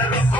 Yes.